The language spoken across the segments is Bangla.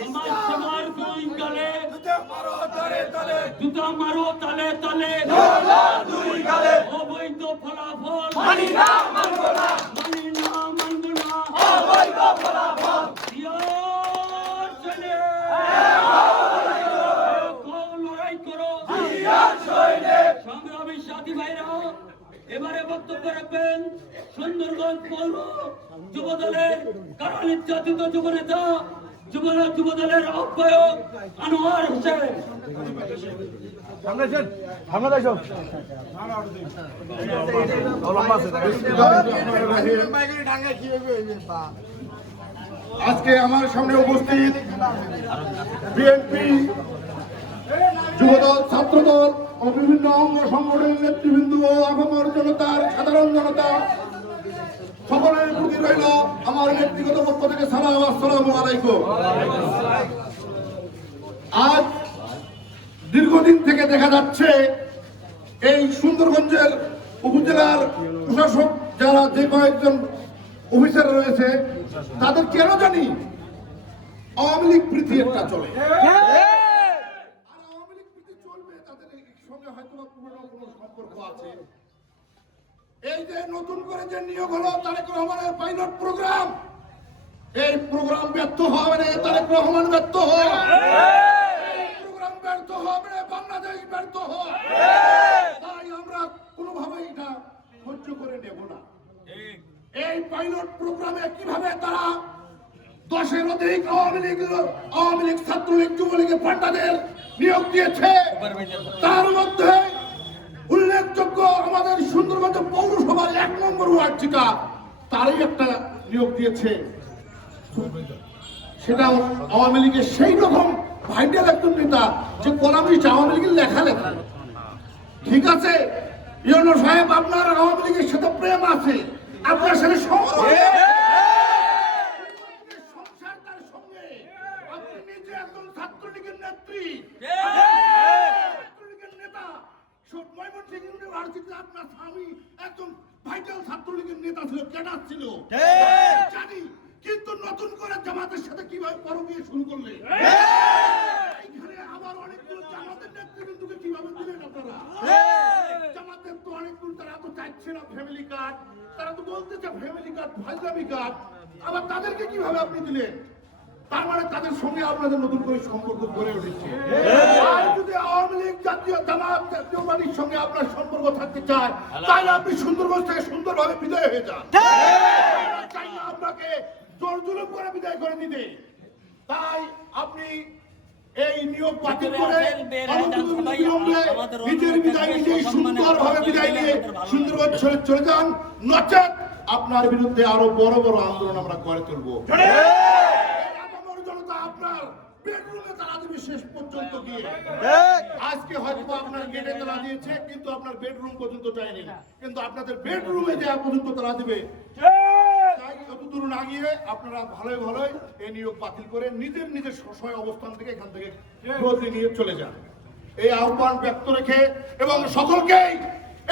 সমাজ সেবার দুই গালে জুতা মারো তালে তালে অবৈধ ফলাফল মানি না মানব না অবৈধ ফলাফল লড়াই করো সংগ্রামী সাথী ভাইরা। এবারে বক্তব্য রাখবেন সুন্দরগঞ্জ পৌর যুবদলের কারা নির্যাতিত যুবনেতা যুবদলের আহ্বায়ক আনোয়ার হোসেন। আজকে আমার সামনে উপস্থিত বিএনপি যুবদল ছাত্রদল ও বিভিন্ন অঙ্গ সংগঠনের নেতৃবৃন্দ ও আপামর জনতার সাধারণ জনতা সকলের প্রতি রইল আমার ব্যক্তিগত পক্ষ থেকে সালাম। আসসালামু আলাইকুম। আজ দীর্ঘদিন থেকে দেখা যাচ্ছে এই সুন্দরগঞ্জের উপজেলার প্রশাসক যারা যে কয়েকজন অফিসার রয়েছে তাদের কেন জানি আওয়ামী লীগ প্রীতি একটা চলে। এই যে নতুন করে যে নিয়োগ হলো তারেক রহমানের পাইলট প্রোগ্রাম, এই প্রোগ্রাম ব্যর্থ হবে না, তারেক রহমান ব্যর্থ হবে, এই প্রোগ্রাম ব্যর্থ হবে, বাংলাদেশ ব্যর্থ হবে। তাই আমরা কোনোভাবেই এটা সহ্য করে নেব না। এই পাইলট প্রোগ্রামে কিভাবে তারা 10-এর অধিক আওয়ামী লীগ ছাত্রলীগ যুবলীগের পান্ডাদের নিয়োগ দিয়েছে, তার মধ্যে উল্লেখযোগ্য আমাদের সুন্দরগঞ্জ পৌরসভার 1 নম্বর ওয়ার্ড যেটা তারই একটা নিয়োগ দিয়েছে। সেটা আওয়ামী লীগের সেই রকম ভাইটাল একজন নেতা যে কলামিস্ট, আওয়ামী লীগের লেখা ঠিক আছে। ইউনূস সাহেব আপনার আওয়ামী লীগের সাথে প্রেম আছে, আপনার সাথে সংসারটার সঙ্গে আপনি নিজে একজন ছাত্রলীগের নেত্রী, ছাত্রলীগের নেতা। ময়মনসিংহ ইউনিভার্সিটিতে আপনার স্বামী একজন ভাইটাল ছাত্রলীগের নেতা ছিল, ক্যাডার ছিল জানি, কিন্তু নতুন করে জামাতের সাথে কিভাবে পরকীয়া শুরু করলে? এখানে আবার অনেকগুলো জামাতের নেতৃবৃন্দকে কিভাবে দিলেন আপনারা? জামাতের তো অনেকগুলো, তারা তো চাইছে না ফ্যামিলি কার্ড, তারা তো বলতেছে ফ্যামিলি কার্ড ফাইজলামি কার্ড, আবার তাদেরকে কিভাবে আপনি দিলেন? তার মানে তাদের সঙ্গে আপনাদের নতুন করে সম্পর্ক গড়ে উঠেছে। আর যদি আওয়ামী লীগ জাতীয় জামাত জাতীয় পার্টির সঙ্গে আপনার সম্পর্ক থাকতে চায়, তাহলে আপনি সুন্দরগঞ্জ থেকে সুন্দরভাবে বিদায় হয়ে যান। চাই না আপনাকে জোর জুলুম করে বিদায় করে দিতে। তাই আপনি এই নিয়োগ বাতিল করে নিজের বিদায় নিজেই সুন্দরভাবে বিদায় নিয়ে সুন্দরগঞ্জ ছেড়ে চলে যান, নচেত আপনার বিরুদ্ধে আরো বড় বড় আন্দোলন আমরা গড়ে তুলবো। আপনার বেডরুমে তালা দিবে শেষ পর্যন্ত গিয়ে। আজকে হয়তো আপনার গেটে তালা দিয়েছে, কিন্তু আপনার বেডরুম পর্যন্ত যায়নি, কিন্তু আপনাদের বেডরুমে যাওয়া পর্যন্ত তালা দিবে। তাই যতদূর না গিয়ে আপনারা ভালোই ভালোই এই নিয়োগ বাতিল করে নিজের সহায় অবস্থান থেকে এখান থেকে বদলে নিয়ে চলে যান, এই আহ্বান ব্যক্ত রেখে এবং সকলকেই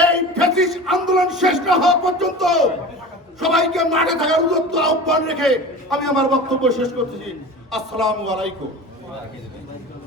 এই ফ্যাসিস্ট আন্দোলন শেষ না হওয়া পর্যন্ত সবাইকে মাঠে থাকার উদ্যোগ আহ্বান রেখে আমি আমার বক্তব্য শেষ করতেছি। আসসালামু আলাইকুম।